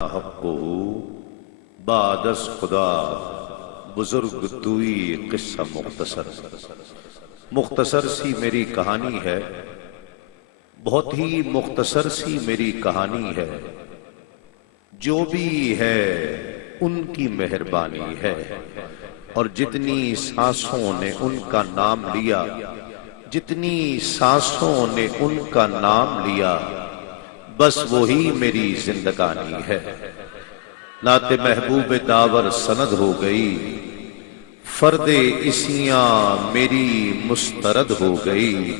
حقہ بعد از خدا بزرگ توئی قصہ مختصر سی میری کہانی ہے، بہت ہی مختصر سی میری کہانی ہے۔ جو بھی ہے ان کی مہربانی ہے، اور جتنی سانسوں نے ان کا نام لیا، جتنی سانسوں نے ان کا نام لیا، بس وہی میری زندگانی ہے۔ نعت محبوب داور سند ہو گئی، فرد اسیاں میری مسترد ہو گئی۔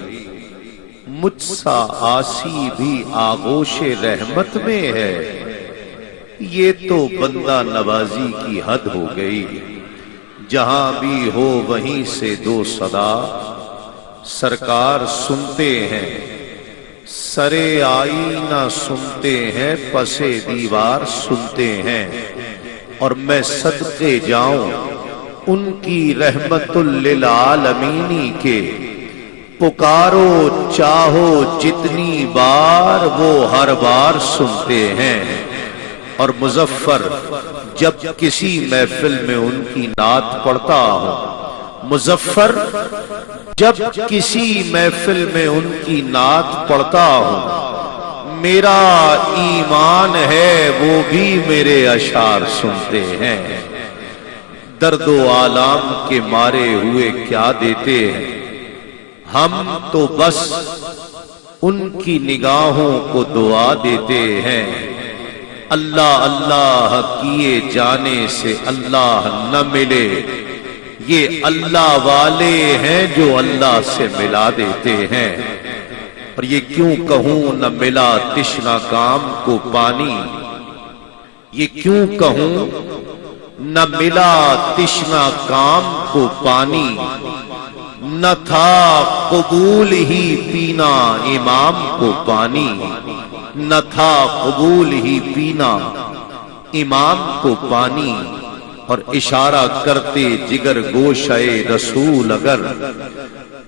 مجھ سا آسی بھی آغوش رحمت میں ہے، یہ تو بندہ نوازی کی حد ہو گئی۔ جہاں بھی ہو وہیں سے دو صدا سرکار سنتے ہیں، سرے آئینہ سنتے ہیں، پسے دیوار سنتے ہیں۔ اور میں صدقے جاؤں ان کی رحمت للعالمین کے، پکارو چاہو جتنی بار وہ ہر بار سنتے ہیں۔ اور مظفر جب کسی محفل میں ان کی نعت پڑھتا ہوں، مظفر جب کسی محفل میں ان کی نعت پڑھتا ہوں، میرا ایمان ہے وہ بھی میرے اشعار سنتے ہیں۔ درد و آلام کے مارے ہوئے کیا دیتے ہیں، ہم تو بس ان کی نگاہوں کو دعا دیتے ہیں۔ اللہ اللہ کیے جانے سے اللہ نہ ملے، یہ اللہ والے ہیں جو اللہ سے ملا دیتے ہیں۔ اور یہ کیوں کہوں نہ ملا تشنا کام کو پانی، یہ کیوں کہوں نہ ملا تشنا کام کو پانی۔ نہ تھا قبول ہی پینا امام کو پانی، نہ تھا قبول ہی پینا امام کو پانی۔ اور اشارہ کرتے جگر گوشے رسول اگر،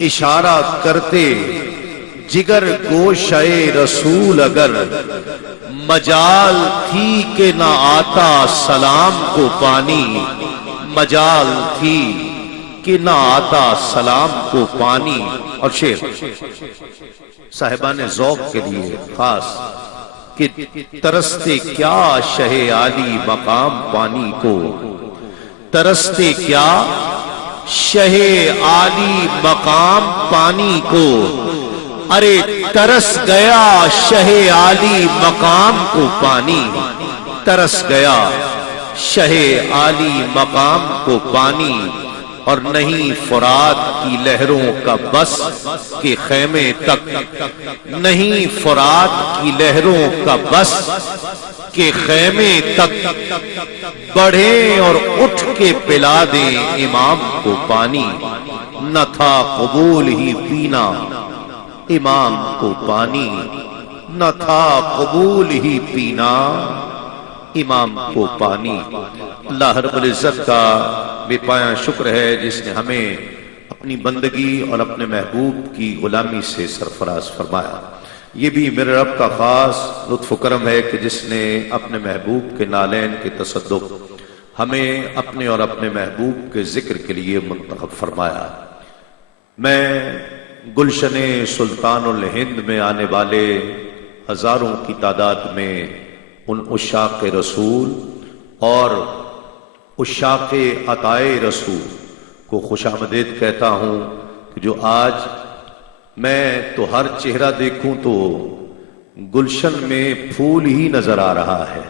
اشارہ کرتے جگر گوشے رسول اگر، مجال تھی کہ نہ آتا سلام کو پانی، مجال تھی کہ نہ آتا سلام کو پانی۔ اور شعر صاحبان ذوق کے لیے خاص کہ ترستے کیا شہ عالی مقام پانی کو، ترستے کیا شہ عالی مقام پانی کو۔ ارے ترس گیا شہ عالی مقام کو پانی، ترس گیا شہ عالی مقام کو پانی۔ اور نہیں فرات کی لہروں کا بس کہ خیمے تک، نہیں فرات کی لہروں کا بس کہ خیمے تک بڑھیں اور اٹھ کے پلا دیں امام کو پانی۔ نہ تھا قبول ہی پینا امام کو پانی، نہ تھا قبول ہی پینا امام کو پانی۔ اللہ رب العزت کا بے پایاں شکر ہے جس نے ہمیں اپنی بندگی اور اپنے محبوب کی غلامی سے سرفراز فرمایا۔ یہ بھی میرے رب کا خاص لطف و کرم ہے کہ جس نے اپنے محبوب کے نالین کے تصدق ہمیں اپنے اور اپنے محبوب کے ذکر کے لیے منتخب فرمایا۔ میں گلشن سلطان الہند میں آنے والے ہزاروں کی تعداد میں ان عشاق رسول اور عشاق عطائے رسول کو خوش آمدید کہتا ہوں کہ جو آج میں تو ہر چہرہ دیکھوں تو گلشن میں پھول ہی نظر آ رہا ہے۔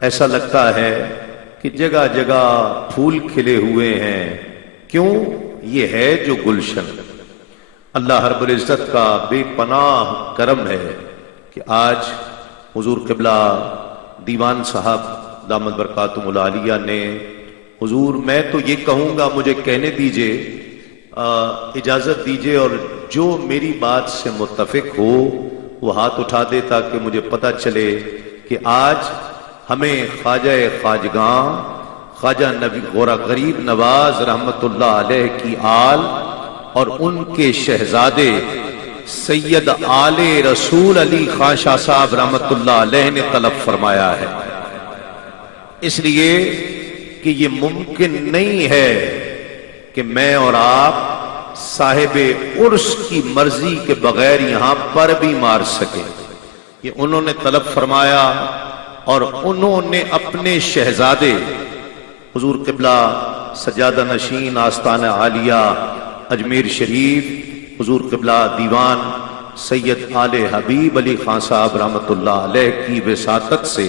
ایسا لگتا ہے کہ جگہ جگہ پھول کھلے ہوئے ہیں۔ کیوں؟ یہ ہے جو گلشن اللہ رب العزت کا بے پناہ کرم ہے کہ آج حضور قبلہ دیوان صاحب دامت برکاتہم العالیہ نے حضور میں تو یہ کہوں گا، مجھے کہنے دیجئے، اجازت دیجئے، اور جو میری بات سے متفق ہو وہ ہاتھ اٹھا دے تاکہ مجھے پتہ چلے کہ آج ہمیں خواجہ خواجگاں خواجہ نبی غورا غریب نواز رحمت اللہ علیہ کی آل اور ان کے شہزادے سید آل رسول علی خان شاہ صاحب رحمت اللہ علیہ نے طلب فرمایا ہے۔ اس لیے کہ یہ ممکن نہیں ہے کہ میں اور آپ صاحب عرس کی مرضی کے بغیر یہاں پر بھی مار سکیں. یہ انہوں نے طلب فرمایا اور انہوں نے اپنے شہزادے حضور قبلہ سجادہ نشین آستانہ عالیہ اجمیر شریف حضور قبلہ دیوان سید آل حبیب علی خان صاحب رحمۃ اللہ علیہ کی وساطت سے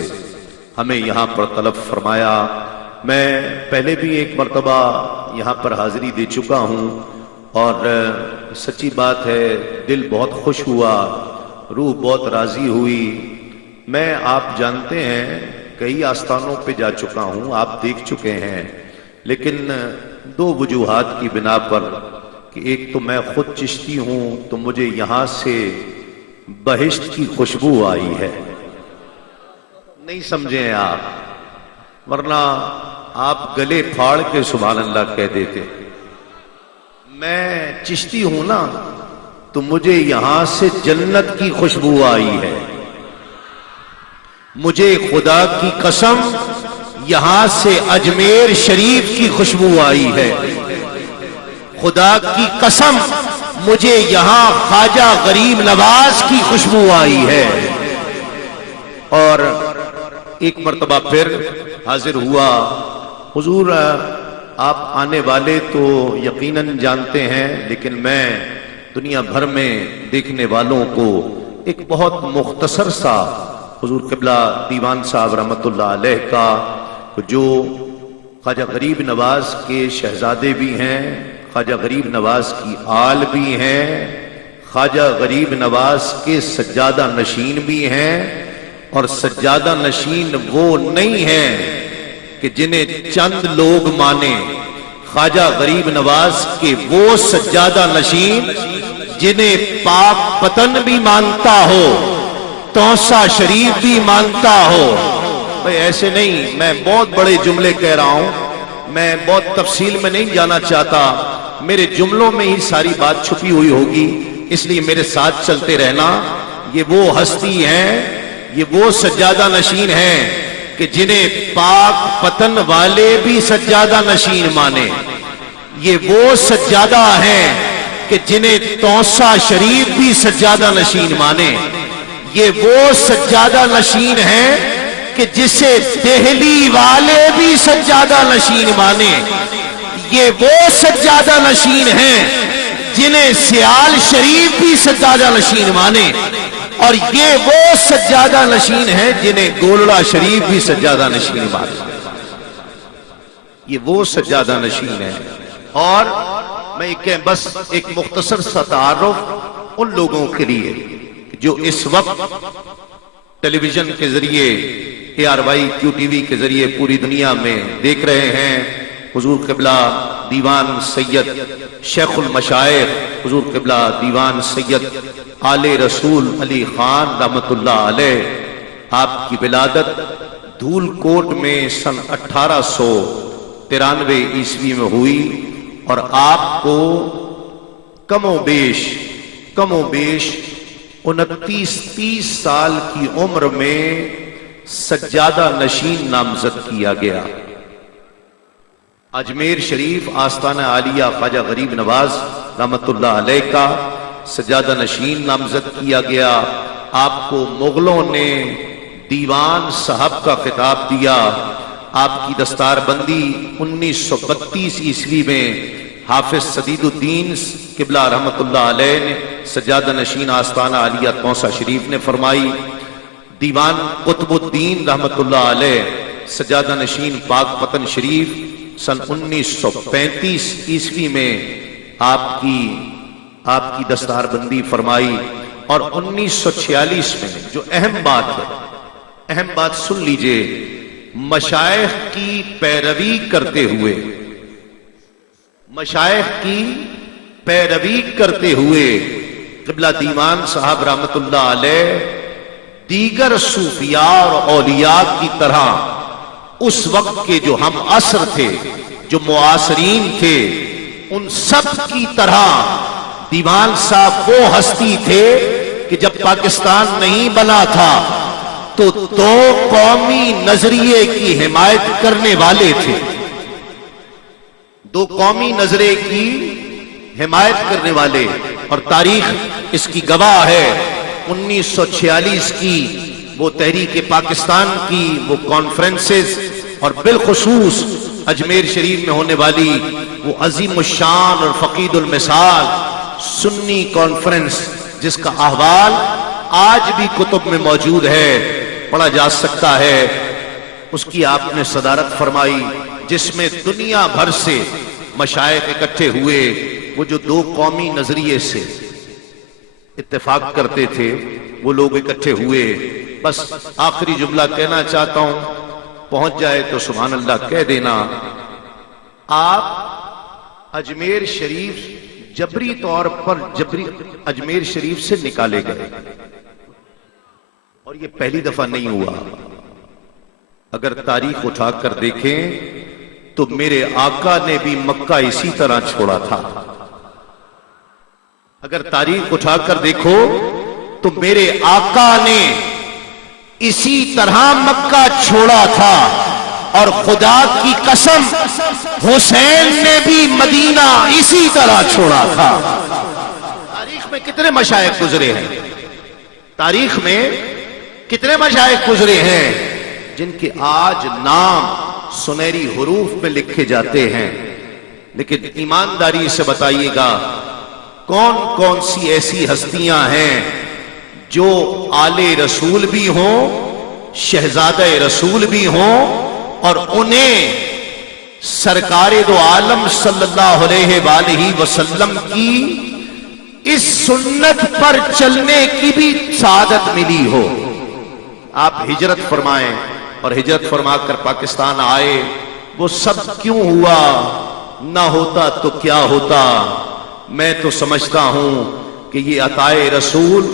ہمیں یہاں پر طلب فرمایا. میں پہلے بھی ایک مرتبہ یہاں پر حاضری دے چکا ہوں اور سچی بات ہے دل بہت خوش ہوا، روح بہت راضی ہوئی. میں آپ جانتے ہیں کئی آستانوں پہ جا چکا ہوں، آپ دیکھ چکے ہیں، لیکن دو وجوہات کی بنا پر کہ ایک تو میں خود چشتی ہوں تو مجھے یہاں سے بہشت کی خوشبو آئی ہے. نہیں سمجھیں آپ، ورنہ آپ گلے پھاڑ کے سبحان اللہ کہہ دیتے. میں چشتی ہوں نا تو مجھے یہاں سے جنت کی خوشبو آئی ہے. مجھے خدا کی قسم یہاں سے اجمیر شریف کی خوشبو آئی ہے. خدا کی قسم مجھے یہاں خواجہ غریب نواز کی خوشبو آئی ہے. اور ایک مرتبہ پھر حاضر ہوا. حضور آپ آنے والے تو یقیناً جانتے ہیں، لیکن میں دنیا بھر میں دیکھنے والوں کو ایک بہت مختصر سا حضور قبلہ دیوان صاحب رحمۃ اللہ علیہ کا جو خواجہ غریب نواز کے شہزادے بھی ہیں، خواجہ غریب نواز کی آل بھی ہیں، خواجہ غریب نواز کے سجادہ نشین بھی ہیں. اور سجادہ نشین وہ نہیں ہیں کہ جنہیں چند لوگ مانے، خواجہ غریب نواز کے وہ سجادہ نشین جنہیں پاک پتن بھی مانتا ہو، توسا شریف بھی مانتا ہو. بھئی ایسے نہیں، میں بہت بڑے جملے کہہ رہا ہوں، میں بہت تفصیل میں نہیں جانا چاہتا، میرے جملوں میں ہی ساری بات چھپی ہوئی ہوگی، اس لیے میرے ساتھ چلتے رہنا. یہ وہ ہستی ہیں، یہ وہ سجادہ نشین ہیں کہ جنہیں پاک پتن والے بھی سجادہ نشین مانے. یہ وہ سجادہ ہیں کہ جنہیں توسا شریف بھی سجادہ نشین مانے. یہ وہ سجادہ نشین ہیں کہ جسے دہلی والے بھی سجادہ نشین مانے. یہ وہ سجادہ نشین ہیں جنہیں سیال شریف بھی سجادہ نشین مانے. اور یہ وہ سجادہ نشین ہیں جنہیں گولڑا شریف بھی سجادہ نشین مانے. یہ وہ سجادہ نشین ہیں. اور میں بس ایک مختصر سا تعارف ان لوگوں کے لیے جو اس وقت ٹیلی ویژن کے ذریعے ARY QTV کے ذریعے پوری دنیا میں دیکھ رہے ہیں. حضور قبلہ دیوان سید شیخ المشائخ حضور قبلہ دیوان سید آل رسول علی خان رحمۃ اللہ علیہ، آپ کی ولادت دھول کوٹ میں سن 1893 عیسوی میں ہوئی. اور آپ کو کم و بیش 29-30 سال کی عمر میں سجادہ نشین نامزد کیا گیا. اجمیر شریف آستانہ عالیہ خواجہ غریب نواز رحمۃ اللہ علیہ کا سجادہ نشین نامزد کیا گیا. آپ کو مغلوں نے دیوان صاحب کا خطاب دیا. آپ کی دستار بندی 1932 عیسوی میں حافظ سدید الدین قبلہ رحمۃ اللہ علیہ نے سجادہ نشین آستانہ عالیہ توسا شریف نے فرمائی. دیوان قطب الدین رحمۃ اللہ علیہ سجادہ نشین پاک پتن شریف سن 1935 عیسوی میں آپ کی دستار بندی فرمائی. اور 1946 میں جو اہم بات سن لیجئے، مشائخ کی پیروی کرتے ہوئے قبلہ دیوان صاحب رحمت اللہ علیہ دیگر صوفیاء اور اولیاء کی طرح اس وقت کے جو ہم عصر تھے، جو معاصرین تھے، ان سب کی طرح دیوان صاحب وہ ہستی تھے کہ جب پاکستان نہیں بنا تھا تو دو قومی نظریے کی حمایت کرنے والے تھے، دو قومی نظریے کی حمایت کرنے والے، اور تاریخ اس کی گواہ ہے۔ 1946 کی وہ تحریک پاکستان کی وہ کانفرنسز، اور بالخصوص اجمیر شریف میں ہونے والی وہ عظیم الشان اور فقید المثال سنی کانفرنس، جس کا احوال آج بھی کتب میں موجود ہے، پڑھا جا سکتا ہے، اس کی آپ نے صدارت فرمائی، جس میں دنیا بھر سے مشائخ اکٹھے ہوئے۔ وہ جو دو قومی نظریے سے اتفاق کرتے تھے وہ لوگ اکٹھے ہوئے۔ بس آخری جملہ کہنا چاہتا ہوں، پہنچ جائے تو سبحان اللہ کہہ دینا۔ آپ اجمیر شریف جبری طور پر اجمیر شریف سے نکالے گئے، اور یہ پہلی دفعہ نہیں ہوا۔ اگر تاریخ اٹھا کر دیکھیں تو میرے آقا نے بھی مکہ اسی طرح چھوڑا تھا۔ اگر تاریخ اٹھا کر دیکھو تو میرے آقا نے اسی طرح مکہ چھوڑا تھا، اور خدا کی قسم حسین نے بھی مدینہ اسی طرح چھوڑا تھا۔ تاریخ میں کتنے مشائخ گزرے ہیں، تاریخ میں کتنے مشائخ گزرے ہیں جن کے آج نام سنہری حروف میں لکھے جاتے ہیں، لیکن ایمانداری سے بتائیے گا کون کون سی ایسی ہستیاں ہیں جو آل رسول بھی ہوں، شہزادہ رسول بھی ہوں، اور انہیں سرکار دو عالم صلی اللہ علیہ وآلہ وسلم کی اس سنت پر چلنے کی بھی سعادت ملی ہو۔ آپ ہجرت فرمائیں، اور ہجرت فرما کر پاکستان آئے، وہ سب کیوں ہوا؟ نہ ہوتا تو کیا ہوتا؟ میں تو سمجھتا ہوں کہ یہ عطائے رسول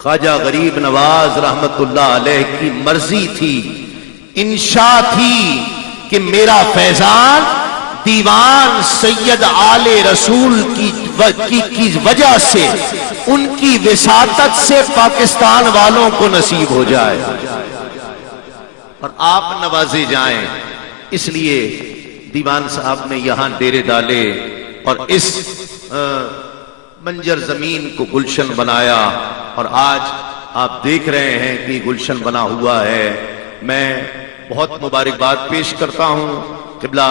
خواجہ غریب نواز رحمت اللہ علیہ کی مرضی تھی، انشاء تھی کہ میرا فیضان دیوان سید آل رسول کی وجہ سے، ان کی وساطت سے پاکستان والوں کو نصیب ہو جائے اور آپ نوازے جائیں۔ اس لیے دیوان صاحب نے یہاں ڈیرے ڈالے اور اس منجر زمین کو گلشن بنایا، اور آج آپ دیکھ رہے ہیں کہ گلشن بنا ہوا ہے۔ میں بہت مبارکباد پیش کرتا ہوں قبلہ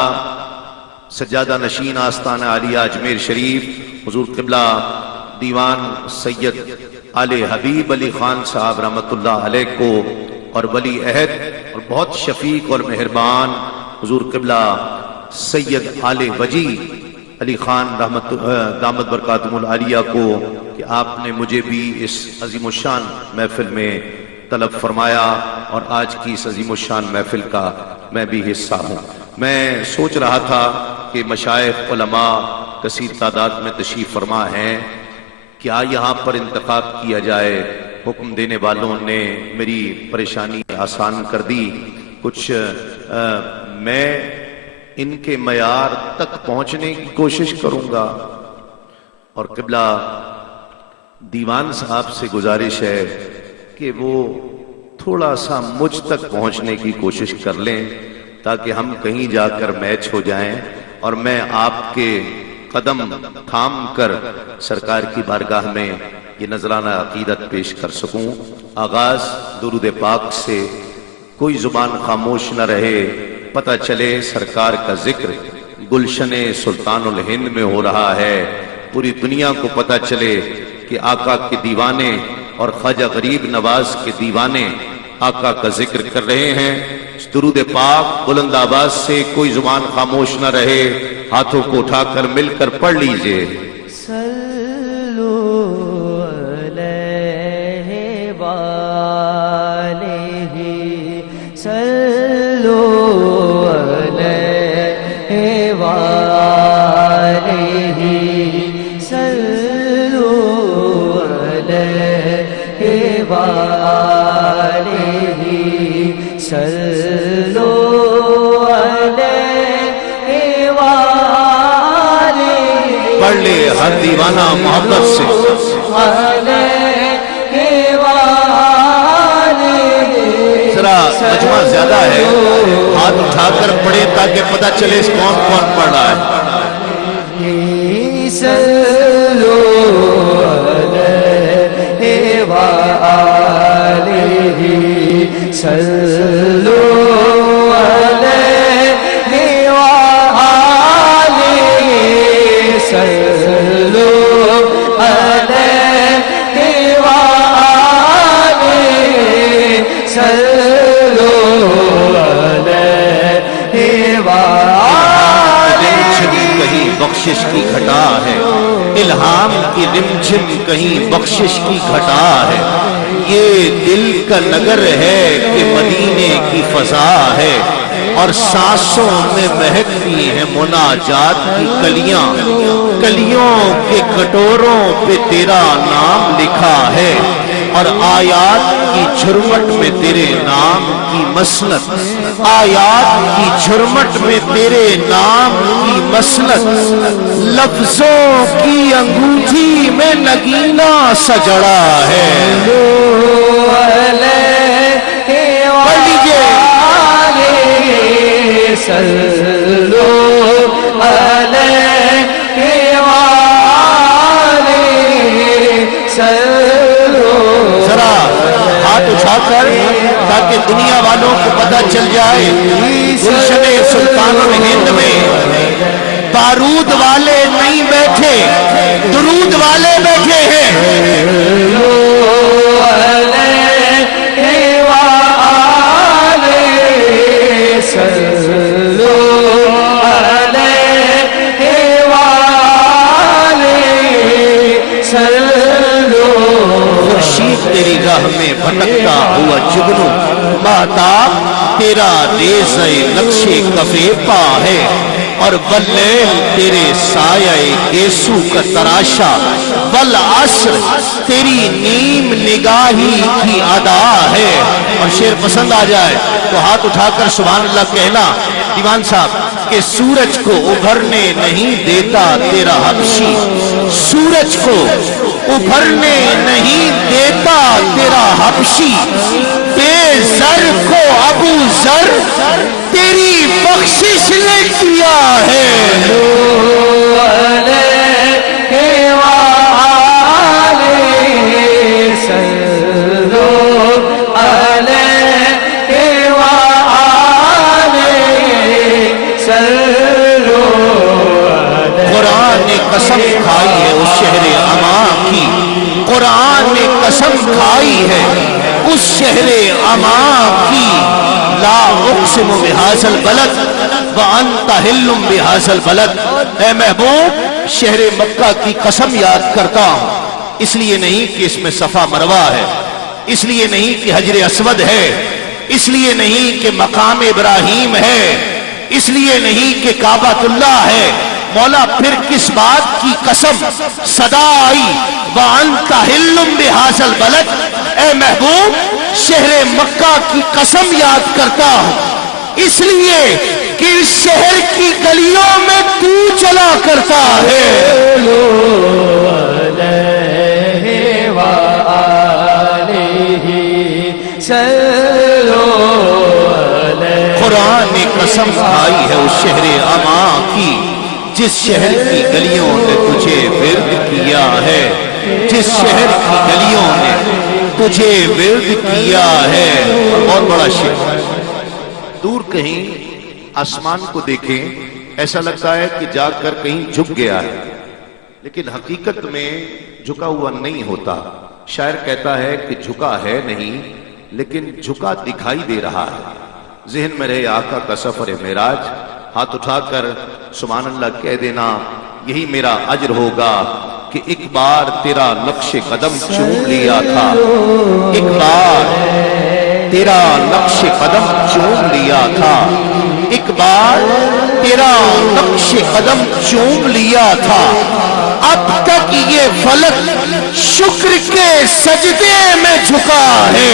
سجادہ نشین آستانہ عالیہ اجمیر شریف حضور قبلہ دیوان سید آل حبیب علی خان صاحب رحمت اللہ علیہ کو، اور ولی عہد اور بہت شفیق اور مہربان حضور قبلہ سید آل وجی علی خان رحمت دامت برکاتہم العالیہ کو، کہ آپ نے مجھے بھی اس عظیم الشان محفل میں طلب فرمایا، اور آج کی اس عظیم الشان محفل کا میں بھی حصہ ہوں۔ میں سوچ رہا تھا کہ مشائخ علماء کثیر تعداد میں تشریف فرما ہیں، کیا یہاں پر انتخاب کیا جائے؟ حکم دینے والوں نے میری پریشانی آسان کر دی۔ کچھ میں ان کے معیار تک پہنچنے کی کوشش کروں گا، اور قبلہ دیوان صاحب سے گزارش ہے کہ وہ تھوڑا سا مجھ تک پہنچنے کی کوشش کر لیں، تاکہ ہم کہیں جا کر میچ ہو جائیں، اور میں آپ کے قدم تھام کر سرکار کی بارگاہ میں یہ نذرانہ عقیدت پیش کر سکوں۔ آغاز درود پاک سے، کوئی زبان خاموش نہ رہے، پتہ چلے سرکار کا ذکر گلشن سلطان الہند میں ہو رہا ہے، پوری دنیا کو پتہ چلے کہ آقا کے دیوانے اور خواجہ غریب نواز کے دیوانے آقا کا ذکر کر رہے ہیں۔ درود پاک بلند آواز سے، کوئی زبان خاموش نہ رہے، ہاتھوں کو اٹھا کر مل کر پڑھ لیجئے۔ پڑھ لے ہر دیوانہ محبت سے۔ مجمع زیادہ ہے، ہاتھ اٹھا کر پڑھے تاکہ پتہ چلے اس کون کون پڑھ رہا ہے۔ صلو علیہ وآلہ صلو علیہ وآلہ صلو علیہ وآلہ صلو علیہ وآلہ۔ کہیں بخشش کی گھٹا ہے، الہام کی رمجھم کہیں بخشش کی گھٹا ہے، یہ دل کا نگر ہے کہ مدینے کی فضا ہے، اور سانسوں میں مہکتی ہیں مناجات کی کلیاں، کلیوں کے کٹوروں پہ تیرا نام لکھا ہے، اور آیات کی جھرمٹ میں تیرے نام کی مسند، آیات کی جھرمٹ میں تیرے نام کی مسند، لفظوں کی انگوٹھی میں نگینہ سجڑا ہے۔ پڑھ لیجئے۔ صلو علیہ وآلہ صلو۔ ذرا ہاتھ اٹھا کر تاکہ دنیا والوں کو پتہ چل جائے، گلشن سلطان ہند میں بارود والے نہیں بیٹھے، درود والے بیٹھے ہیں۔ تیری راہ میں بھٹکتا ہوا جگنو، مہتاب تیرا ریزہ نقشِ کفِ پا ہے، اور واللیل تیرے سایہ گیسو کا تراشا، والعصر تیری نیم نگاہی کی ادا ہے۔ اور شعر پسند آ جائے تو ہاتھ اٹھا کر سبحان اللہ کہنا دیوان صاحب، کہ سورج کو ابھرنے نہیں دیتا تیرا حبشی، سورج کو ابھرنے نہیں دیتا تیرا حبشی، بے زر کو ابو زر تیری بخشش نے کیا ہے۔ قسم کھائی ہے اس شہر امان کی، قرآن نے قسم کھائی ہے اس شہر امان کی، لا اقسم بہذا البلد وانت حل بہذا البلد۔ اے محبوب، شہر مکہ کی قسم یاد کرتا ہوں، اس لیے نہیں کہ اس میں صفا مروہ ہے، اس لیے نہیں کہ حجر اسود ہے، اس لیے نہیں کہ مقام ابراہیم ہے، اس لیے نہیں کہ کعبۃ اللہ ہے۔ مولا پھر کس بات کی قسم؟ صدا آئی وَأَنْتَ حِلٌّ بِهَذَا الْبَلَدِ، اے محبوب شہر مکہ کی قسم یاد کرتا ہوں، اس لیے کہ اس شہر کی گلیوں میں تو چلا کرتا ہے۔ قرآن نے قسم کھائی ہے اس شہر امان کی، جس شہر کی گلیوں نے تجھے ورد کیا ہے، جس شہر کی گلیوں نے تجھے ورد کیا ہے۔ اور بڑا شعر، دور کہیں آسمان کو دیکھیں ایسا لگتا ہے کہ جا کر کہیں جھک گیا ہے، لیکن حقیقت میں جھکا ہوا نہیں ہوتا۔ شاعر کہتا ہے کہ جھکا ہے نہیں لیکن جھکا دکھائی دے رہا ہے۔ ذہن میں رہے آقا کا سفر معراج، ہاتھ اٹھا کر سبحان اللہ کہہ دینا، یہی میرا اجر ہوگا کہ ایک بار تیرا نقش قدم چوم لیا تھا، ایک بار تیرا نقش قدم چوم لیا تھا، ایک بار تیرا نقش قدم چوم لیا تھا، اب تک یہ فلک شکر کے سجدے میں جھکا ہے۔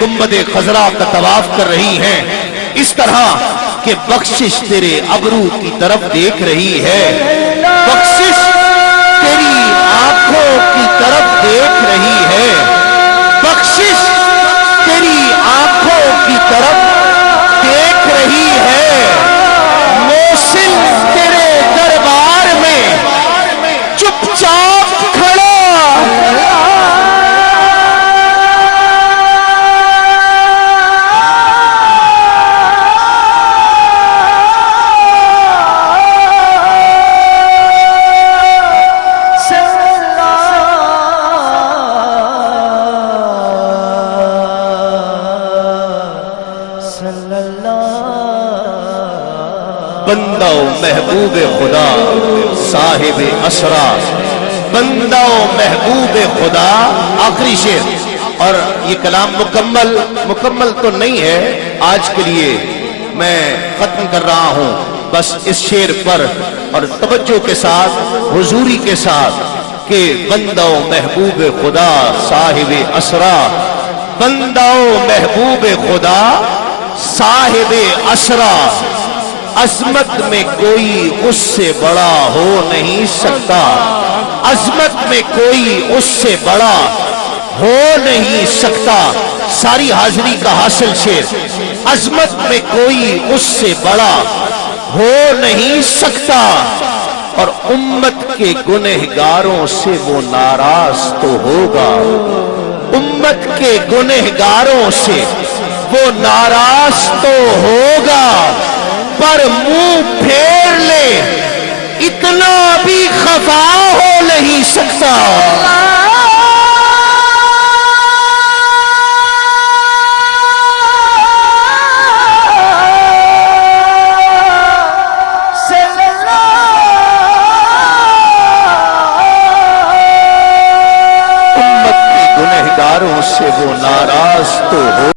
گنبد خضرا کا طواف کر رہی ہیں، اس طرح کہ بخشش تیرے ابرو کی طرف دیکھ رہی ہے، بخشش تیری آنکھوں کی طرف دیکھ رہی ہے، بخشش تیری آنکھوں کی طرف دیکھ رہی ہے، موصل تیرے دربار میں چپ چاپ کھڑا بندہ و محبوب خدا صاحب اسرا، بندہ و محبوب خدا، آخری شعر، اور یہ کلام مکمل تو نہیں ہے، آج کے لیے میں ختم کر رہا ہوں بس اس شعر پر، اور توجہ کے ساتھ حضوری کے ساتھ کہ بندہ و محبوب خدا صاحب اسرا، بندہ و محبوب خدا صاحب اسرا، عظمت میں کوئی اس سے بڑا ہو نہیں سکتا، عظمت میں کوئی اس سے بڑا ہو نہیں سکتا، ساری حاضری کا حاصل شعر، عظمت میں کوئی اس سے بڑا ہو نہیں سکتا، اور امت کے گنہگاروں سے وہ ناراض تو ہوگا، امت کے گنہگاروں سے وہ ناراض تو ہوگا، پر منہ پھیر لے اتنا بھی خفا ہو نہیں سکتا۔ امت کے گنہگاروں سے وہ ناراض تو ہو